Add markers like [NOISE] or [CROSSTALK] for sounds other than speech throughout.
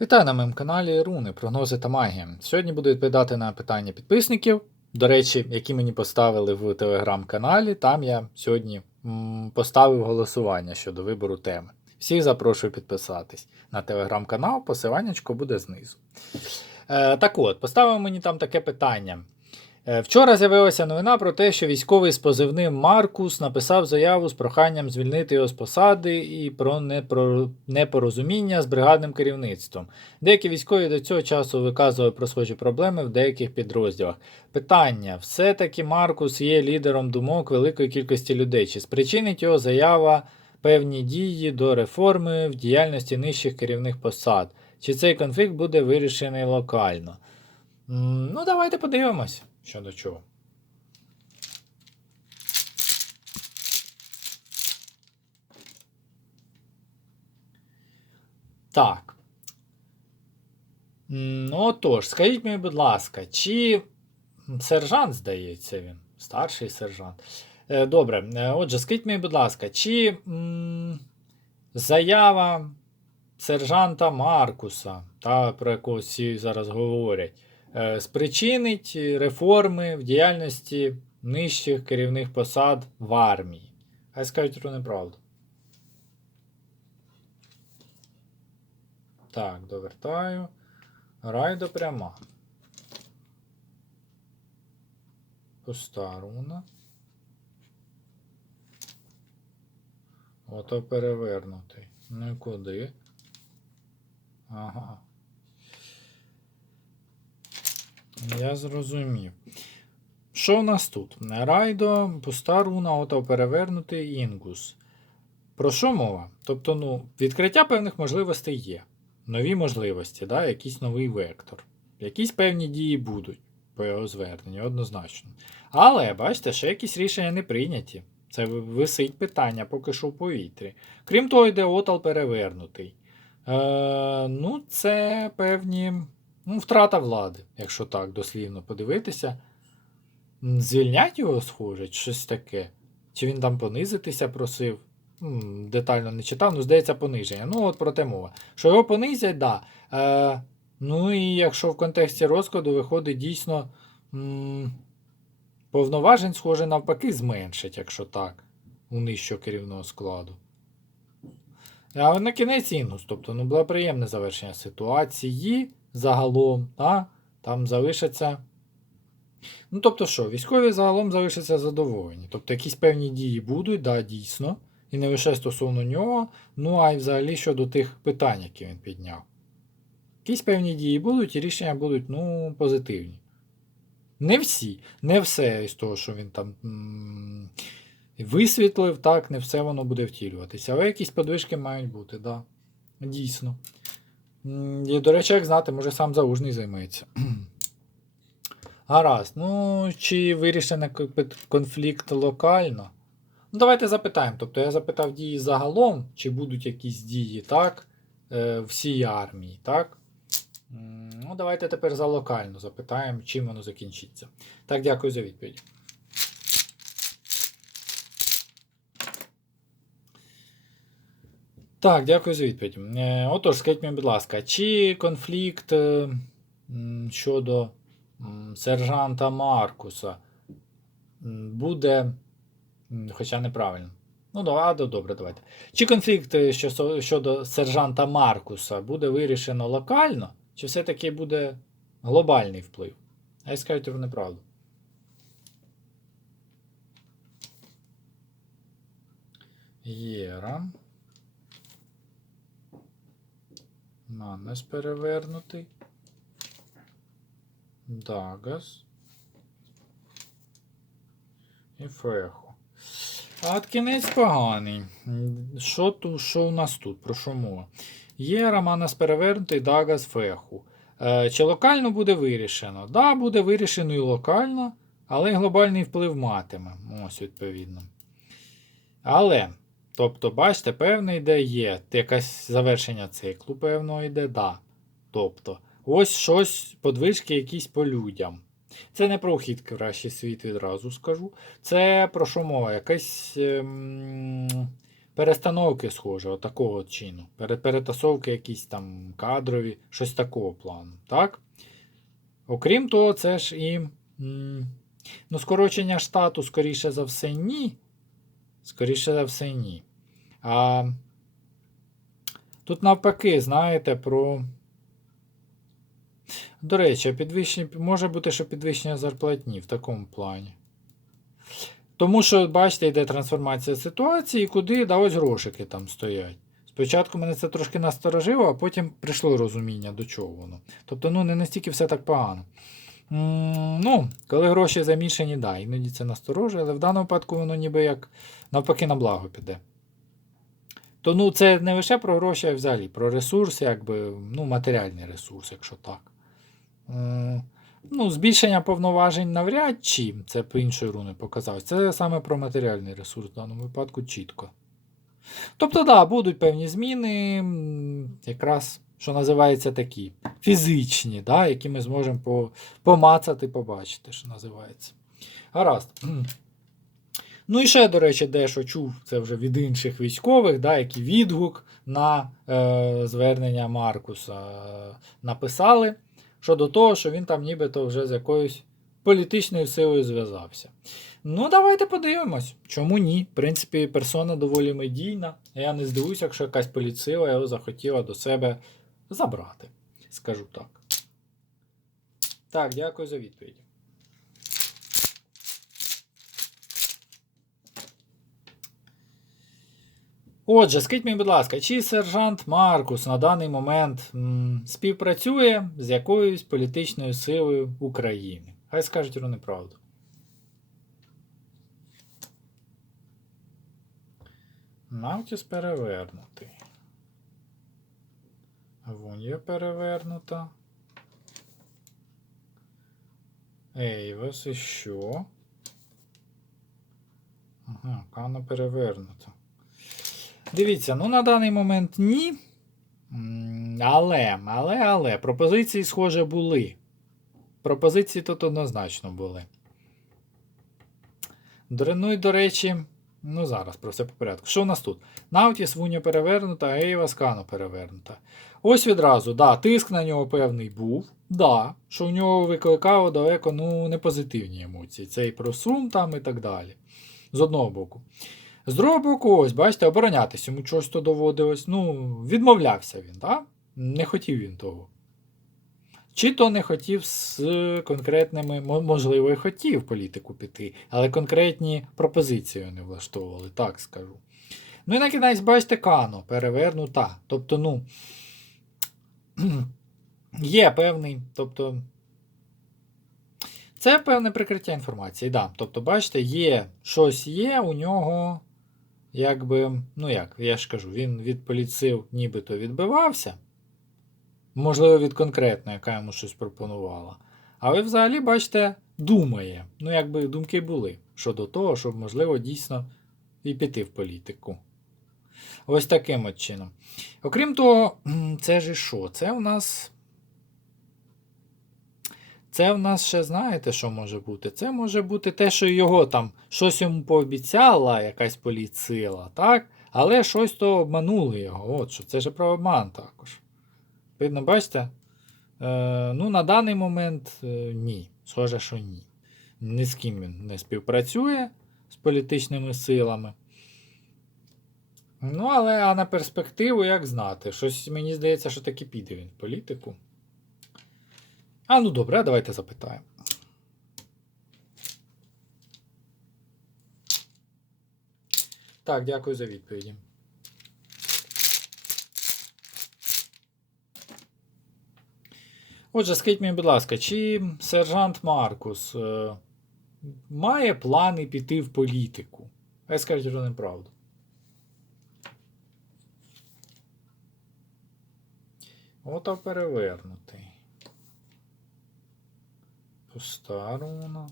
Вітаю на моєму каналі Руни, прогнози та магія. Сьогодні буду відповідати на питання підписників. До речі, які мені поставили в телеграм-каналі. Там я сьогодні поставив голосування щодо вибору теми. Всіх запрошую підписатись на телеграм-канал, посиланнячко буде знизу. Е, так от, поставив мені там таке питання. Е, Вчора з'явилася новина про те, що військовий з позивним Маркус написав заяву з проханням звільнити його з посади і про непорозуміння з бригадним керівництвом. Деякі військові до цього часу виказували про схожі проблеми в деяких підрозділах. Питання: все-таки Маркус є лідером думок великої кількості людей. Чи спричинить його заява певні дії до реформи в діяльності нижчих керівних посад? Чи цей конфлікт буде вирішений локально? Ну, давайте подивимось, що до чого. Так. Ну, отож, скажіть мені, будь ласка, чи сержант, здається він, старший сержант. Е, Добре, е, отже, скажіть мені, будь ласка, чи м, заява сержанта Маркуса, та, про яку всі зараз говорять, спричинить реформи в діяльності нижчих керівних посад в армії? Хай скажуть про неправду. Так, довертаю. Райдо пряма. Пуста руна. Ото перевернутий. Нікуди. Ага. Я зрозумів. Що в нас тут? Райдо, пуста руна, ото перевернутий інгус. Про що мова? Тобто, ну, відкриття певних можливостей є. Нові можливості, да? якийсь новий вектор. Якісь певні дії будуть по його зверненню, однозначно. Але, бачите, ще якісь рішення не прийняті. Це висить питання поки що в повітрі. Крім того, йде отал перевернутий. Е, ну, це певні ну, втрата влади, якщо так дослівно подивитися. Звільнять його, схоже, щось таке. Чи він там понизитися просив? Детально не читав, ну, здається, пониження. Ну, от про те мова. Що його понизять, да. Е, ну і якщо в контексті розкладу виходить дійсно м, повноважень, схоже, навпаки, зменшить, якщо так, у нижчого керівного складу. А на кінець інгус, тобто ну, було приємне завершення ситуації загалом, а? там залишаться. Ну, тобто що, військові загалом залишаться задоволені. Тобто якісь певні дії будуть, да, дійсно. І не лише стосовно нього, ну а й взагалі щодо тих питань, які він підняв. Якісь певні дії будуть, і рішення будуть, ну, позитивні. Не всі, не все з того, що він там висвітлив, так, не все воно буде втілюватися. Але якісь подвижки мають бути, да. Дійсно. І, до речі, як знати, може сам заужний займається. [CLEARS THROAT] Гаразд, ну чи вирішений конфлікт локально? Ну, давайте запитаємо. Тобто я запитав дії загалом, чи будуть якісь дії, так? Е, всій армії, так? Ну, давайте тепер за локально запитаємо, чим воно закінчиться. Так, дякую за відповідь. Так, дякую за відповідь. Е, Отож, скажіть мені, будь ласка, чи конфлікт е, щодо сержанта Маркуса буде. Хоча неправильно. Ну, а, добре, давайте. Чи конфлікт е, щодо сержанта Маркуса буде вирішено локально, чи все-таки буде глобальний вплив? А я скажу про неправду. Єра. Манес перевернутий. Дагас. І Фехо. А от кінець поганий. Що, ту, що у нас тут? Про що мова? Є Романас перевернутий Дагас Феху. Е, чи локально буде вирішено? Да, буде вирішено і локально, але й глобальний вплив матиме. Ось, відповідно. Але, тобто, бачите, певне йде є. Якесь завершення циклу, певно, йде, да. Тобто, ось щось, подвижки якісь по людям. Це не про вхід в кращий світ відразу скажу. Це про що мова? Якась ем, перестановки схоже, отакого от чину. Перетасовки якісь там кадрові, щось такого плану. Так? Окрім того, це ж і ну, скорочення штату, скоріше за все, ні. Скоріше за все, ні. А тут навпаки, знаєте, про. До речі, підвищення, може бути, що підвищення зарплатні в такому плані. Тому що, бачите, йде трансформація ситуації, куди да ось грошики там стоять. Спочатку мене це трошки насторожило, а потім прийшло розуміння, до чого воно. Тобто, ну, не настільки все так погано. Ну, коли гроші замішані, да, іноді це насторожує, але в даному випадку воно ніби як навпаки на благо піде. То ну, це не лише про гроші, а взагалі про ресурс, якби, ну, матеріальний ресурс, якщо так. Е, Ну, збільшення повноважень навряд чи це по іншої руни показалось. Це саме про матеріальний ресурс в даному випадку чітко. Тобто, да, будуть певні зміни, якраз, що називається такі фізичні, да, які ми зможемо по, помацати, побачити, що називається. Гаразд. [CLEARS THROAT] Ну і ще, до речі, дещо чув це вже від інших військових, да, які відгук на е, звернення Маркуса е, написали щодо того, що він там нібито вже з якоюсь політичною силою зв'язався. Ну, давайте подивимось. Чому ні? В принципі, персона доволі медійна. Я не здивуюся, якщо якась політсила його захотіла до себе забрати. Скажу так. Так, дякую за відповідь. Отже, скажіть мені, будь ласка, чи сержант Маркус на даний момент м, співпрацює з якоюсь політичною силою України? Хай скажуть вони правду. Навтіс перевернутий. Вунья перевернута. Ейвес і що? Ага, Кана перевернута. Дивіться, ну на даний момент ні. Але, але, але, пропозиції, схоже, були. Пропозиції тут однозначно були. Др- Ну до речі, ну зараз про все по порядку. Що у нас тут? Наутіс Вуня перевернута, Ейва Скано перевернута. Ось відразу, да, тиск на нього певний був. Да, що в нього викликало далеко ну, не емоції. Це і про сум там і так далі. З одного боку. З другого боку, ось, бачите, оборонятися йому чогось то доводилось. Ну, відмовлявся він, так? Не хотів він того. Чи то не хотів з конкретними, можливо, і хотів політику піти, але конкретні пропозиції не влаштовували, так скажу. Ну і на кінець, бачите, Кано перевернута. Тобто, ну, [CLEARS THROAT] є певний, тобто. Це певне прикриття інформації, да. Тобто, бачите, є щось є, у нього, якби, ну як, я ж кажу, він від поліцив нібито відбивався. Можливо, від конкретної, яка йому щось пропонувала. Але взагалі, бачите, думає. Ну, якби думки були щодо того, щоб, можливо, дійсно і піти в політику. Ось таким от чином. Окрім того, це ж і що? Це в нас. Це в нас ще знаєте, що може бути? Це може бути те, що його там щось йому пообіцяла, якась поліцила, так? Але щось то обманули його. От що, це ж про обман також. Видно, бачите? Е, ну, на даний момент е, ні. Схоже, що ні. Ні з ким він не співпрацює з політичними силами. Ну, але а на перспективу, як знати? Щось мені здається, що таки піде він в політику. А ну добре, давайте запитаємо. Так, дякую за відповіді. Отже, скажіть мені, будь ласка, чи сержант Маркус е, має плани піти в політику? Хай скажіть вони правду. Ото перевернутий. Пуста руна.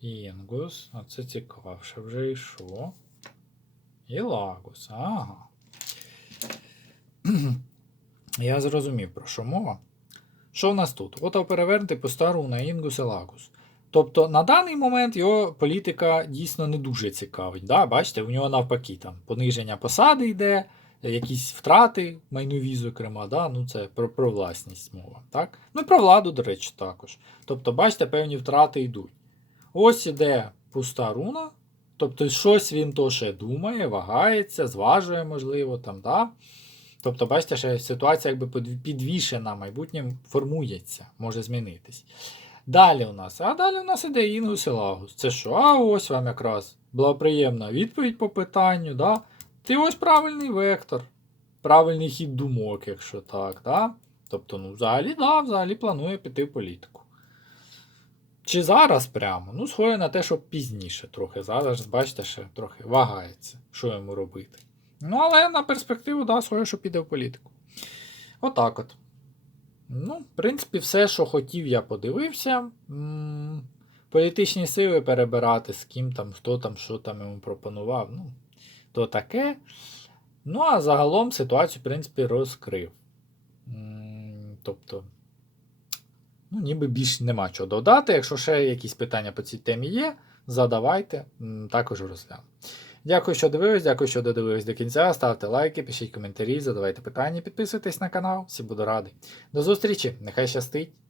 Інгус. А це цікавше вже і що? І Лагус. Ага. Я зрозумів, про що мова. Що в нас тут? Ото перевернути пуста руна Інгус і Лагус. Тобто на даний момент його політика дійсно не дуже цікавить. Да? Бачите, у нього навпаки там пониження посади йде, якісь втрати майнові, зокрема, да? ну це про, про власність мова. Так? Ну і про владу, до речі, також. Тобто, бачите, певні втрати йдуть. Ось іде пуста руна. Тобто, щось він то ще думає, вагається, зважує, можливо, там, да? Тобто, бачите, що ситуація якби підв- підвішена, майбутнім формується, може змінитись. Далі у нас. А далі у нас іде Інгус і Лагус. Це що? А ось вам якраз благоприємна відповідь по питанню, да? Ти ось правильний вектор. Правильний хід думок, якщо так, да? Тобто, ну, взагалі, да, взагалі планує піти в політику. Чи зараз прямо? Ну, схоже на те, що пізніше трохи. Зараз, бачите, ще трохи вагається, що йому робити. Ну, але на перспективу, да, схоже, що піде в політику. Отак от. Ну, в принципі, все, що хотів, я подивився. Політичні сили перебирати, з ким там, хто там, що там йому пропонував. Ну, то таке. Ну, а загалом ситуацію, в принципі, розкрив. Тобто, ну, ніби більш нема чого додати. Якщо ще якісь питання по цій темі є, задавайте, також розгляну. Дякую, що дивились, дякую, що додивились до кінця. Ставте лайки, пишіть коментарі, задавайте питання, підписуйтесь на канал. Всі буду радий. До зустрічі, нехай щастить!